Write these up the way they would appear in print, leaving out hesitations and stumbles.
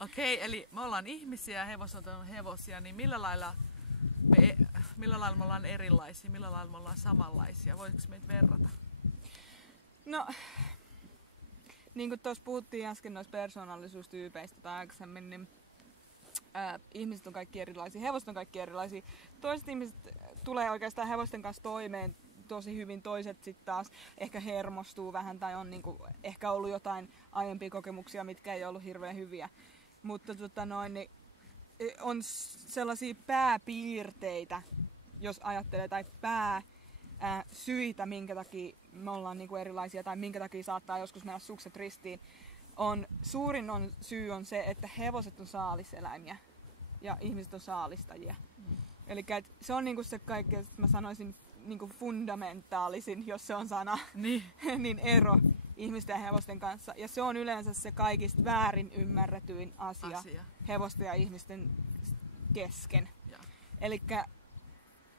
Okei, eli me ollaan ihmisiä ja hevoset on hevosia, niin millä lailla me ollaan erilaisia, millä lailla me ollaan samanlaisia? Voiko meitä verrata? No, niin kuin tuossa puhuttiin äsken noista persoonallisuustyypeistä tai aikaisemmin, niin ihmiset on kaikki erilaisia, hevoset on kaikki erilaisia. Toiset ihmiset tulee oikeastaan hevosten kanssa toimeen tosi hyvin, toiset sitten taas ehkä hermostuu vähän tai on niinku ehkä ollut jotain aiempia kokemuksia, mitkä ei ollut hirveän hyviä. Mutta niin on sellaisia pääpiirteitä, jos ajattelee, tai pääsyitä, minkä takia me ollaan niinku erilaisia tai minkä takia saattaa joskus mennä sukset ristiin. Suurin syy on se, että hevoset on saaliseläimiä ja ihmiset on saalistajia. Eli se on niinku se kaikkein, mä sanoisin, niinku fundamentaalisin, jos se on sana, niin ero ihmisten ja hevosten kanssa. Ja se on yleensä se kaikista väärin ymmärretyin asia. Hevosten ja ihmisten kesken. Eli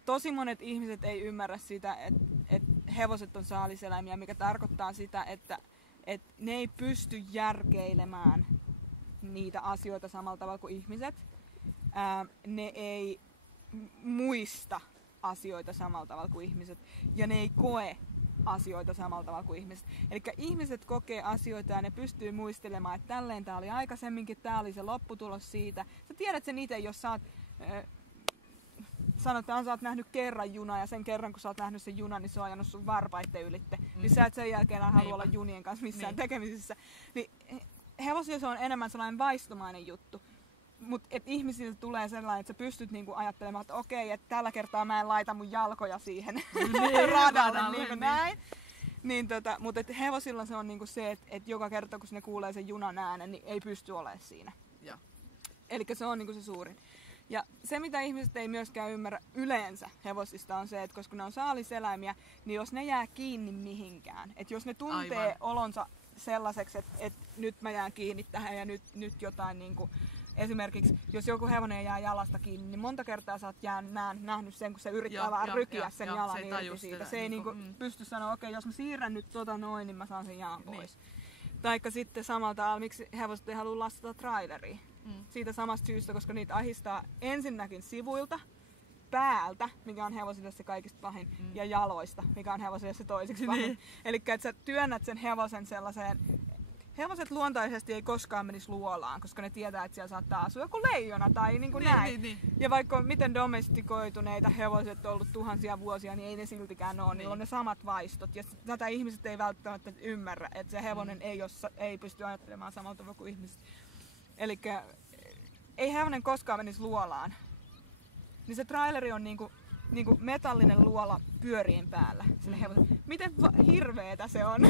tosi monet ihmiset ei ymmärrä sitä, että hevoset on saaliseläimiä, mikä tarkoittaa sitä, että ne ei pysty järkeilemään niitä asioita samalla tavalla kuin ihmiset. Ne ei muista asioita samalla tavalla kuin ihmiset. Ja ne ei koe asioita samalla tavalla kuin ihmiset. Eli ihmiset kokee asioita ja ne pystyy muistelemaan, että tälleen tää oli aikaisemminkin, tää oli se lopputulos siitä. Sä tiedät sen itse, jos sä oot sanotaan, sä oot nähnyt kerran junaa ja sen kerran kun sä oot nähnyt sen junan, niin se on ajanut sun varpaitten ylitte. Niin sä et sen jälkeen halua olla junien kanssa missään tekemisissä. Niin hevosilla se on enemmän sellainen vaistomainen juttu. Mutta ihmisillä tulee sellainen, että sä pystyt niinku ajattelemaan, että okei, että tällä kertaa mä en laita mun jalkoja siihen radalle, niin näin. Mutta hevosilla se on niinku se, että joka kerta kun ne kuulee sen junan äänen, niin ei pysty olemaan siinä. Eli se on niinku se suurin. Ja se, mitä ihmiset ei myöskään ymmärrä yleensä hevosista, on se, että koska ne on saaliseläimiä, niin jos ne jää kiinni mihinkään, että jos ne tuntee olonsa sellaiseksi, että nyt mä jään kiinni tähän ja nyt jotain niinku, esimerkiksi jos joku hevonen jää jalasta kiinni, niin monta kertaa sä oot nähnyt sen, kun se yrittää vaan rykiä sen jalan irti siitä. Se ei niinku pysty sanoa, okei, jos mä siirrän nyt noin, niin mä saan sen jalan pois. Taikka sitten samalta miksi hevoset ei halua lastata traileriin. Siitä samasta syystä, koska niitä ahistaa ensinnäkin sivuilta, päältä, mikä on hevosille se kaikista pahin, ja jaloista, mikä on hevosille se toiseksi pahin. Eli että sä työnnät sen hevosen sellaiseen. Hevoset luontaisesti ei koskaan menisi luolaan, koska ne tietää, että siellä saattaa asua joku leijona tai niin kuin näin. Ja vaikka miten domestikoituneita hevoset on ollut tuhansia vuosia, niin ei ne siltikään ole. Niillä on ne samat vaistot. Ja tätä ihmiset ei välttämättä ymmärrä, että se hevonen ei pysty ajattelemaan samalla tavalla kuin ihmiset. Eli ei hevonen koskaan menisi luolaan. Niin se traileri on niinku metallinen luola pyörien päällä. Miten hirveetä se on.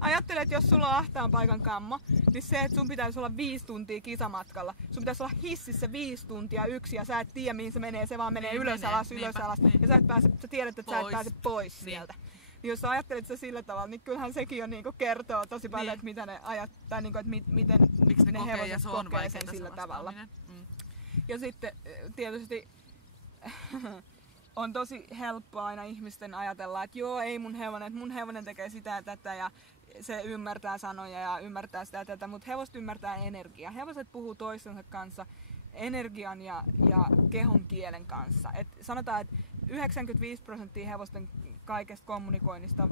Ajattele, että jos sulla on ahtaan paikan kammo, niin se, että sun pitäisi olla 5 tuntia kisamatkalla. Sun pitäisi olla hississä 5 tuntia yksin ja sä et tiedä mihin se menee. Se vaan menee ylös alas. Ja sä tiedät, että sä et pääse pois sieltä. Niin jos sä ajattelet sitä sillä tavalla, niin kyllähän sekin jo niinku kertoo tosi paljon, että mitä ne ajattaa, niinku, että miten ne hevoset kokee sen sillä tavalla. Ja sitten tietysti on tosi helppoa aina ihmisten ajatella, että joo, ei mun hevonen tekee sitä ja tätä ja se ymmärtää sanoja ja ymmärtää sitä ja tätä, mutta hevoset ymmärtää energiaa. Hevoset puhuu toistensa kanssa energian ja kehon kielen kanssa. Et sanotaan, että 95% hevosten kaikesta kommunikoinnista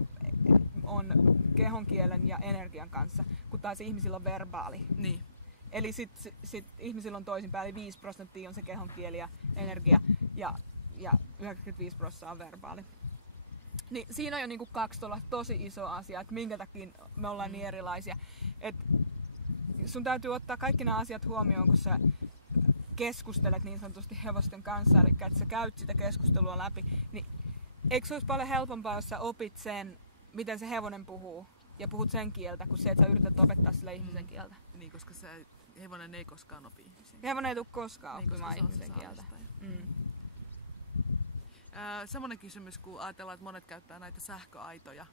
on kehon kielen ja energian kanssa, kun taas ihmisillä on verbaali. Niin. Eli sit ihmisillä on toisinpäin, eli 5% on se kehon kieli ja energia ja 95% on verbaali. Niin siinä on jo niinku 2 tosi iso asia, että minkä takia me ollaan niin erilaisia. Et sun täytyy ottaa kaikki nämä asiat huomioon, kun sä keskustelet niin sanotusti hevosten kanssa, eli että sä käyt sitä keskustelua läpi. Niin eikö se olisi paljon helpompaa, jos sä opit sen, miten se hevonen puhuu, ja puhut sen kieltä, kuin se, että sä yrität opettaa sille ihmisen kieltä. Niin, koska hevonen ei koskaan opi ihmisen kieltä. Hevonen ei tule koskaan oppimaan ihmisen kieltä. Semmoinen kysymys, kun ajatellaan, että monet käyttää näitä sähköaitoja,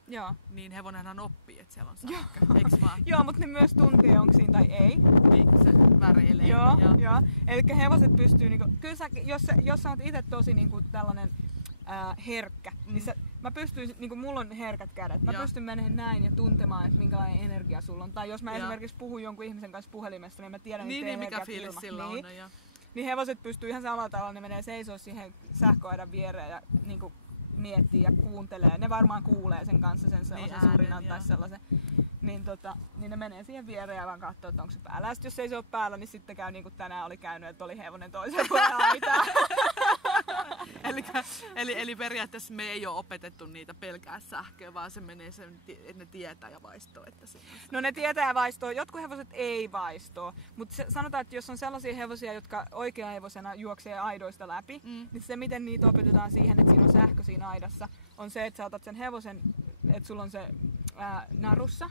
niin hevonenhan oppii, että siellä on sähkö, eikö vaan? Joo, mutta ne myös tuntee, onko siinä tai ei. Niin, se väreilee. Joo. Eli hevoset pystyy, kyllä jos sä oot itse tosi tällainen herkkä, niin mä pystyn, niinku mulla on herkät kädet, mä Joo. pystyn menemään näin ja tuntemaan, että minkälainen energia sulla on. Tai jos mä Joo. esimerkiksi puhun jonkun ihmisen kanssa puhelimessa, niin mä tiedän, Niin, että mikä energiat fiilis ilma. sillä niin. on. Ja. Niin hevoset pystyy ihan samalla tavalla, ne menee seisoo siihen sähköaidan viereen ja niinku miettii ja kuuntelee. Ne varmaan kuulee sen kanssa sen sellaisen äänen, surinan tai joo. sellaisen. Niin, niin ne menee siihen viereen ja vaan katsoo, että onko se päällä. Ja sit jos ei se ole päällä, niin sitten käy niin kuin tänään oli käynyt, että oli hevonen toisen puolen aitaa. Eli periaatteessa me ei ole opetettu niitä pelkää sähköä, vaan se menee sen, että ne tietää ja vaistoo. Että se No ne tietää ja vaistoo. Jotkut hevoset ei vaistoo. Mutta sanotaan, että jos on sellaisia hevosia, jotka oikeahevosena juoksee aidoista läpi, niin se miten niitä opetetaan siihen, että siinä on sähkö siinä aidassa, on se, että sä otat sen hevosen, että sulla on se narussa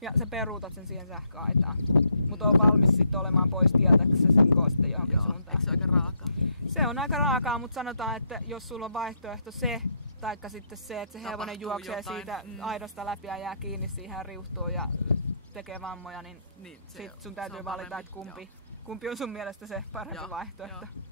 ja sä peruutat sen siihen sähköaitaan. Mutta on valmis sitten olemaan pois tieltä, kun sä sinkoo sitten johonkin suuntaan. Eikö se aika raakaa? Se on aika raakaa, mutta sanotaan, että jos sulla on vaihtoehto se, taikka sitten se, että se hevonen Tapahtuu juoksee jotain. siitä aidasta läpi ja jää kiinni siihen riuhtuun ja tekee vammoja, niin Niin, sit sun se täytyy on valita, parempi, että kumpi on sun mielestä se parempi Joo, vaihtoehto. joo.